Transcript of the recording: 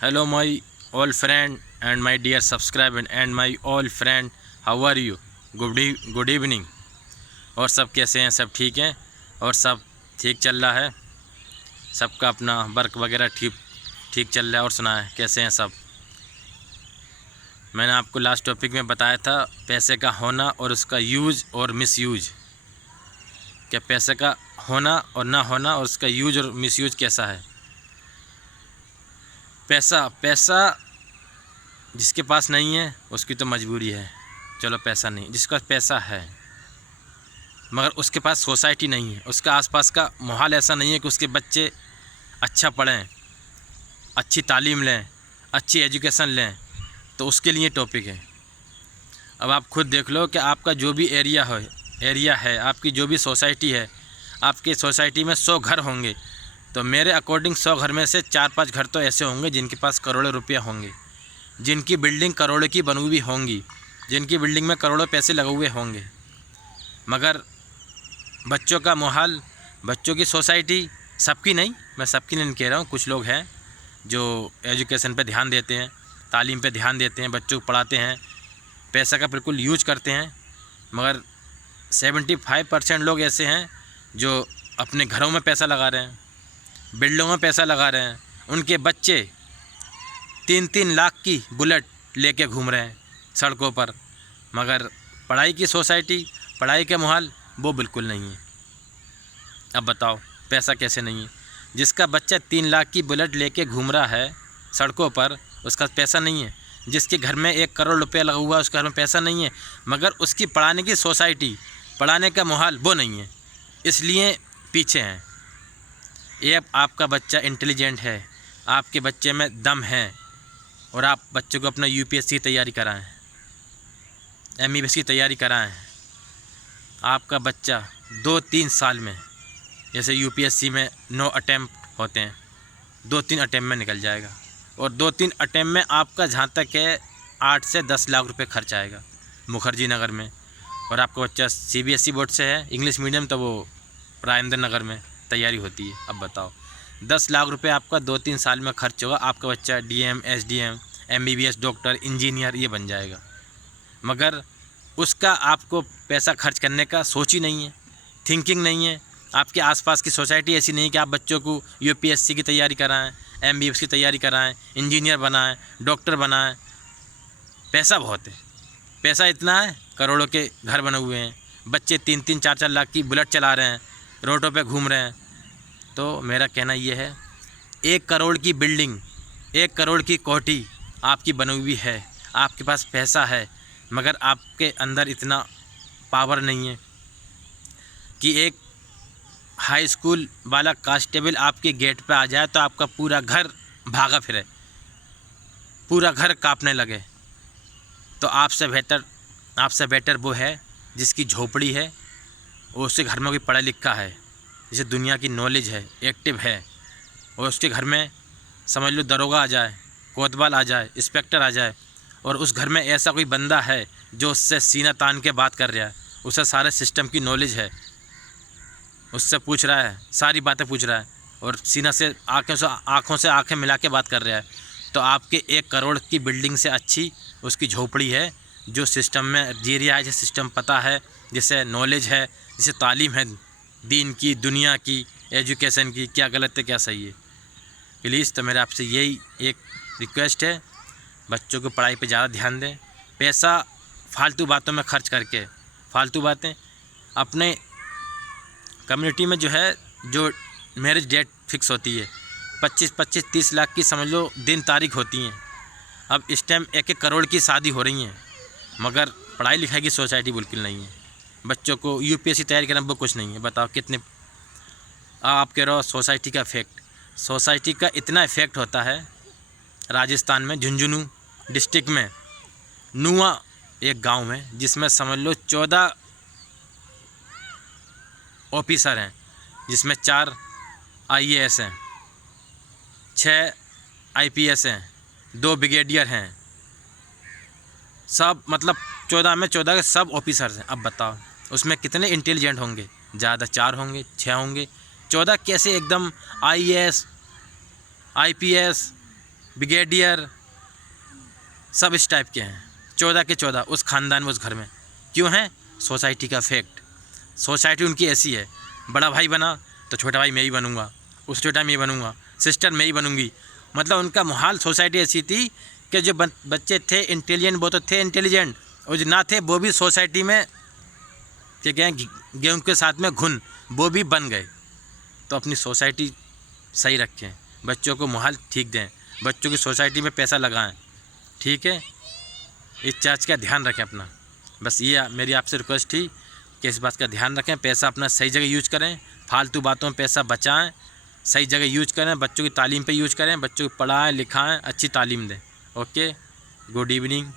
Hello my all friend and my dear subscriber and my all friend, how are you? Good evening. और सब कैसे हैं? सब ठीक हैं और सब ठीक चल रहा है। सबका अपना वर्क वगैरह ठीक चल रहा है। और सुना है कैसे हैं सब? मैंने आपको लास्ट टॉपिक में बताया था पैसे का होना और उसका यूज और मिसयूज। क्या पैसे का होना और ना होना और उसका यूज और मिसयूज कैसा है। पैसा जिसके पास नहीं है उसकी तो मजबूरी है। चलो पैसा नहीं, जिसका पैसा है मगर उसके पास सोसाइटी नहीं है, उसका आसपास का माहौल ऐसा नहीं है कि उसके बच्चे अच्छा पढ़ें, अच्छी तालीम लें, अच्छी एजुकेशन लें, तो उसके लिए टॉपिक है। अब आप खुद देख लो कि आपका जो भी एरिया है, आपकी जो भी सोसाइटी है, आपकी सोसाइटी में 100 घर होंगे तो मेरे अकॉर्डिंग 100 घर में से 4-5 घर तो ऐसे होंगे जिनके पास करोड़ों रुपया होंगे, जिनकी बिल्डिंग करोड़ों की बनी हुई होंगी, जिनकी बिल्डिंग में करोड़ों पैसे लगे हुए होंगे। मगर बच्चों का माहौल, बच्चों की सोसाइटी, सबकी नहीं, मैं सबकी नहीं कह रहा हूँ, कुछ लोग हैं जो एजुकेशन पे ध्यान देते हैं, तालीम पे ध्यान देते हैं, बच्चों को पढ़ाते हैं, पैसा का बिल्कुल यूज करते हैं। मगर 75% लोग ऐसे हैं जो अपने घरों में पैसा लगा रहे हैं, बिल्डिंगों में पैसा लगा रहे हैं। उनके बच्चे 3-3 लाख की बुलेट लेके घूम रहे हैं सड़कों पर, मगर पढ़ाई की सोसाइटी, पढ़ाई के माहौल वो बिल्कुल नहीं है। अब बताओ पैसा कैसे नहीं है? जिसका बच्चा 3 लाख की बुलेट लेके घूम रहा है सड़कों पर, उसका पैसा नहीं है। जिसके घर में 1 करोड़ रुपया लगा हुआ है उसके घर में पैसा नहीं है, मगर उसकी पढ़ाने की सोसाइटी, पढ़ाने का माहौल वो नहीं है, इसलिए पीछे हैं। ये आपका बच्चा इंटेलिजेंट है, आपके बच्चे में दम है और आप बच्चों को अपना यूपीएससी की तैयारी कराएं, एमबीबीएस की तैयारी कराएं। आपका बच्चा 2-3 साल में, जैसे यूपीएससी में 9 अटैम्प्ट होते हैं, 2-3 अटैम्प्ट में निकल जाएगा। और 2-3 अटैम्प्ट में आपका जहाँ तक है 8 से 10 लाख रुपए खर्च आएगा मुखर्जी नगर में। और आपका बच्चा सीबीएसई बोर्ड से है, इंग्लिश मीडियम, तो वो राजेंद्र नगर में तैयारी होती है। अब बताओ 10 लाख रुपए आपका 2-3 साल में खर्च होगा, आपका बच्चा DM, SDM, MBBS, doctor, engineer ये बन जाएगा। मगर उसका आपको पैसा खर्च करने का सोच ही नहीं है, थिंकिंग नहीं है। आपके आसपास की सोसाइटी ऐसी नहीं कि आप बच्चों को यूपीएससी की तैयारी कराएं, एमबीबीएस की तैयारी कराएं, इंजीनियर बनाएं, डॉक्टर बनाएं। पैसा बहुत है, पैसा इतना है, करोड़ों के घर बने हुए हैं, बच्चे 3-3, 4-4 लाख की बुलेट चला रहे हैं, रोडों पे घूम रहे हैं। तो मेरा कहना ये है, 1 करोड़ की बिल्डिंग, 1 करोड़ की कोठी आपकी बनी हुई है, आपके पास पैसा है, मगर आपके अंदर इतना पावर नहीं है कि एक हाई स्कूल वाला कांस्टेबल आपके गेट पे आ जाए तो आपका पूरा घर भागा फिरे, पूरा घर कांपने लगे। तो आपसे बेटर वो है जिसकी झोपड़ी है और उसके घर में कोई पढ़ा लिखा है, जिसे दुनिया की नॉलेज है, एक्टिव है, और उसके घर में समझ लो दरोगा आ जाए, कोतवाल आ जाए, इंस्पेक्टर आ जाए, और उस घर में ऐसा कोई बंदा है जो उससे सीना तान के बात कर रहा है, उसे सारे सिस्टम की नॉलेज है, उससे पूछ रहा है, सारी बातें पूछ रहा है और सीना से आँखों से आँखें मिला के बात कर रहा है, तो आपके 1 करोड़ की बिल्डिंग से अच्छी उसकी झोपड़ी है जो सिस्टम में जी रहा है, जिसे सिस्टम पता है, जिसे नॉलेज है, जिसे तालीम है दीन की, दुनिया की, एजुकेशन की, क्या गलत है क्या सही है। प्लीज़ तो मेरा आपसे यही एक रिक्वेस्ट है, बच्चों को पढ़ाई पे ज़्यादा ध्यान दें। पैसा फालतू बातों में खर्च करके, फालतू बातें अपने कम्युनिटी में जो है, जो मैरिज डेट फिक्स होती है 25-25-30 लाख की समझ लो दिन तारीख होती हैं। अब इस टाइम 1-1 करोड़ की शादी हो रही हैं, मगर पढ़ाई लिखाई की सोसाइटी बिल्कुल नहीं है। बच्चों को यूपीएससी तैयारी करना वो कुछ नहीं है। बताओ कितने आप कह रहे हो सोसाइटी का इफेक्ट, सोसाइटी का इतना इफेक्ट होता है। राजस्थान में झुंझुनू डिस्ट्रिक्ट में नुआ एक गांव है जिसमें समझ लो 14 ऑफिसर हैं, जिसमें 4 आईएएस हैं, 6 आईपीएस हैं, 2 ब्रिगेडियर हैं, सब मतलब 14 में 14 के सब ऑफिसर्स हैं। अब बताओ उसमें कितने इंटेलिजेंट होंगे? ज़्यादा 4 होंगे, 6 होंगे, 14 कैसे एकदम आईएएस, आईपीएस, ब्रिगेडियर, सब इस टाइप के हैं, 14 के 14 उस ख़ानदान में, उस घर में। क्यों हैं? सोसाइटी का फैक्ट। सोसाइटी उनकी ऐसी है, बड़ा भाई बना तो छोटा भाई मैं ही बनूँगा, उस छोटा मैं ही बनूँगा, सिस्टर मैं ही बनूँगी। मतलब उनका माहौल, सोसाइटी ऐसी थी कि जो बच्चे थे इंटेलिजेंट वो तो थे इंटेलिजेंट, और जो ना थे वो भी सोसाइटी में क्या कहें, गेहूँ के साथ में घुन, वो भी बन गए। तो अपनी सोसाइटी सही रखें, बच्चों को माहौल ठीक दें, बच्चों की सोसाइटी में पैसा लगाएं, ठीक है। इस चीज़ का ध्यान रखें अपना। बस ये मेरी आपसे रिक्वेस्ट थी कि इस बात का ध्यान रखें, पैसा अपना सही जगह यूज करें, फालतू बातों में पैसा बचाएं, सही जगह यूज करें, बच्चों की तालीम पे यूज करें, बच्चों को पढ़ाएं लिखाएं, अच्छी तालीम दें। Okay, good evening.